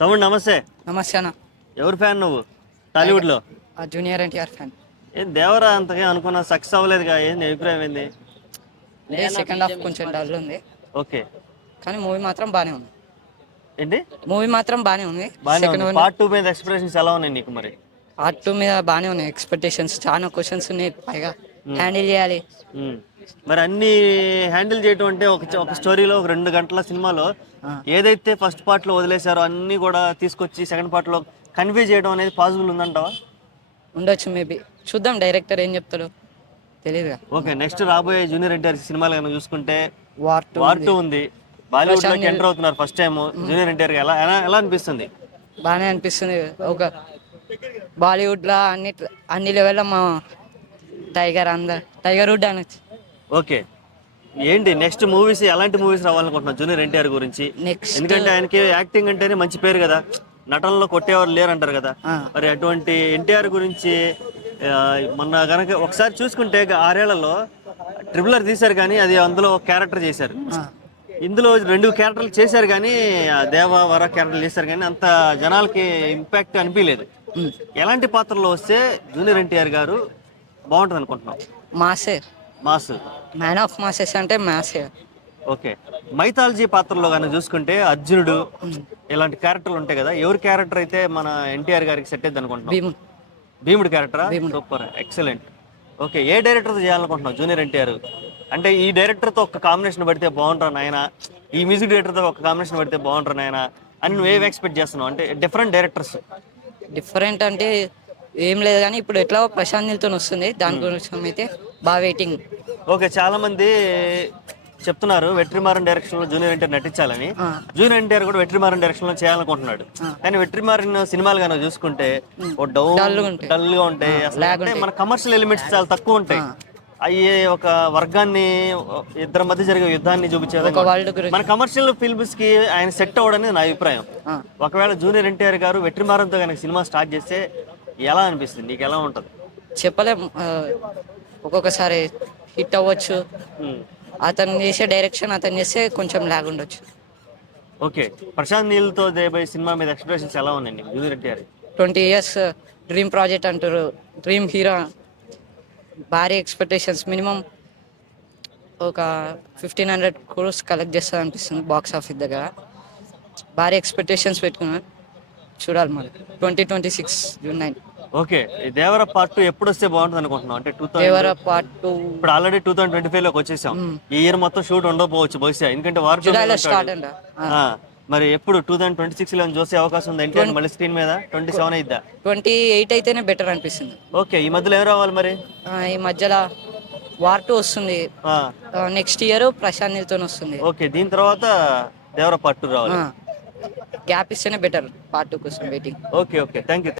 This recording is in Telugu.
తమ్ముడు నమస్తే. నమస్తే అన్న. ఎవరు ఫ్యాన్ నువ్వు టాలీవుడ్ లో? Junior NTR fan. ఏం దేవరా అంతగా అనుకున్నా సక్సెస్ అవ్వలేదుగా, ఏంది అభిప్రాయం ఏంది? సెకండ్ హాఫ్ కొంచెం డల్ ఉంది. ఓకే, కానీ మూవీ మాత్రం బానే ఉంది. ఏంటి మూవీ మాత్రం బానే ఉంది. బాగానే ఉంది. పార్ట్ 2 మీద ఎక్స్ప్రెషన్స్ ఎలా ఉన్నాయి నీకు మరి? పార్ట్ 2 మీద బానే ఉన్నాయి. ఎక్స్పెక్టేషన్స్ చాలా క్వశ్చన్స్ ఉన్నాయి, పైగా హ్యాండిల్ చేయాలి. మరి అన్ని హ్యాండిల్ చేయటం అంటే ఒక స్టోరీలో ఒక 2 గంటల సినిమాలో ఏదైతే ఫస్ట్ పార్ట్ లో వదిలేశారో అన్ని కూడా తీసుకొచ్చి సెకండ్ పార్ట్ లో కన్వే చేయడం అనేది పాసిబుల్ ఉందంటావా? ఉండొచ్చు, మేబీ. చూద్దాం డైరెక్టర్ ఏం చెప్తాడు, తెలియదుగా. ఓకే, నెక్స్ట్ రాబోయే జూనియర్ ఎన్టీఆర్ సినిమాలు కనుక చూసుకుంటే వార్ టూ ఉంది. బాలీవుడ్ లోకి ఎంటర్ అవుతున్నారు ఫస్ట్ టైం జూనియర్ ఎన్టీఆర్. ఎలా ఎలా అనిపిస్తుంది? బాగానే అనిపిస్తుంది. ఒక బాలీవుడ్ లో అన్ని లెవెల్లో మా టైగర్ వుడ్ అనొచ్చు. ఓకే, ఏంటి నెక్స్ట్ మూవీస్, ఎలాంటి మూవీస్ రావాలనుకుంటున్నావు జూనియర్ ఎన్టీఆర్ గురించి? ఎందుకంటే ఆయనకి యాక్టింగ్ అంటేనే మంచి పేరు కదా, నటనలో కొట్టేవారు లేరు అంటారు కదా. మరి అటువంటి ఎన్టీఆర్ గురించి మొన్న కనుక ఒకసారి చూసుకుంటే 6 ఏళ్లలో ట్రిపులర్ తీశారు కానీ అది అందులో ఒక క్యారెక్టర్ చేశారు. ఇందులో 2 క్యారెక్టర్లు చేశారు కానీ దేవవర క్యారెక్టర్లు చేశారు కానీ అంత జనాలకి ఇంపాక్ట్ అనిపించలేదు. ఎలాంటి పాత్రలో వస్తే జూనియర్ ఎన్టీఆర్ గారు బాగుంటుంది అనుకుంటున్నాం? మాస్ మ్యాన్ ఆఫ్ మాసెస్ అంటే మాసే. ఓకే, మైథాలజీ పాత్రలో కానీ చూసుకుంటే అర్జునుడు ఇలాంటి క్యారెక్టర్లు ఉంటాయి కదా, ఎవరి క్యారెక్టర్ అయితే మన ఎన్టీఆర్ గారికి సెట్ అయ్యింది అనుకుంటున్నాం? భీముడు క్యారెక్టరా? Super, excellent. ఓకే, ఏ డైరెక్టర్తో చేయాలనుకుంటున్నావు జూనియర్ ఎన్టీఆర్? అంటే ఈ డైరెక్టర్తో ఒక కాంబినేషన్ పడితే బాగుంటారు నాయన, ఈ మ్యూజిక్ డైరెక్టర్తో ఒక కాంబినేషన్ పడితే బాగుంటారు నాయన అని నువ్వేం ఎక్స్పెక్ట్ చేస్తున్నావు? అంటే డిఫరెంట్ అంటే ఏం లేదు, కానీ ఇప్పుడు ఎట్లా ప్రశాంత్ నీల్తో వస్తుంది, దాని గురించి అయితే బాగా వెయిటింగ్. ఓకే, చాలా మంది చెప్తున్నారు వెట్రిమారన్ డైరెక్షన్ లో జూనియర్ ఎన్టీఆర్ నటించాలని. జూనియర్ ఎన్టీఆర్ కూడా వెట్రిమారన్ డైరెక్షన్ లో చేయాలనుకుంటున్నాడు. కానీ వెట్రిమారన్ సినిమాలు కనుక చూసుకుంటే డల్ గా ఉంటాయి. అసలు మన కమర్షియల్ ఎలిమెంట్స్ చాలా తక్కువ ఉంటాయి. అయ్యే ఒక వర్గాన్ని, ఇద్దరి మధ్య జరిగే యుద్ధాన్ని చూపించేది. మన కమర్షియల్ ఫిల్మ్స్ కి ఆయన సెట్ అవ్వడని నా అభిప్రాయం. ఒకవేళ జూనియర్ ఎన్టీఆర్ గారు వెట్రిమారన్ తో కనుక సినిమా స్టార్ట్ చేస్తే ఎలా అనిపిస్తుంది నీకు? ఎలా ఉంటది చెప్పలేం. ఒక్కొక్కసారి హిట్ అవ్వచ్చు, అతను చేసే డైరెక్షన్ అతను చేస్తే కొంచెం లాగ్ ఉండొచ్చు. ఓకే, ప్రశాంత్ నీల్తో దేబాయ్ సినిమా మీద ఎక్స్ప్రెషన్స్ ఎలా ఉన్నాయండి junior NTR? 20 years dream project అంటారు, డ్రీమ్ హీరో. భారీ ఎక్స్పెక్టేషన్స్, మినిమం ఒక 1500 crores కలెక్ట్ చేస్తుంది అనిపిస్తుంది బాక్స్ ఆఫీస్ దగ్గర. భారీ ఎక్స్పెక్టేషన్స్ పెట్టుకున్నాను, చూడాలి మరి 2026 June 9. ఓకే, దేవర పార్ట్ 2 ఎప్పుడు వస్తే బాగుంటుంది అనుకుంటున్నాం? అంటే దేవర పార్ట్ 2 ఇప్పుడు ఆల్రెడీ 2025 లోకి వచ్చేసాం. ఈ ఇయర్ మొత్తం షూట్ ఉండకపోవచ్చు బహుశా, ఎందుకంటే జూలైలో స్టార్ట్ అంట. మరి ఎప్పుడు 2026 లో చూసే అవకాశం ఉంది ఎన్టీఆర్ మళ్ళీ స్క్రీన్ మీద? 27 అయిద్దా? 28 అయితేనే బెటర్ అనిపిస్తుంది. ఓకే, ఈ మధ్యలో ఏం రావాలి మరి? ఈ మధ్యలో వార్ 2 వస్తుంది, నెక్స్ట్ ఇయర్ ప్రశాంత్ నీల్తో వస్తుంది. ఓకే, దీని తర్వాత దేవర పార్ట్ 2 రావాలి. గ్యాప్ ఇస్తేనే బెటర్, పార్ట్ 2 కోసం వెయిటింగ్. Okay, thank you.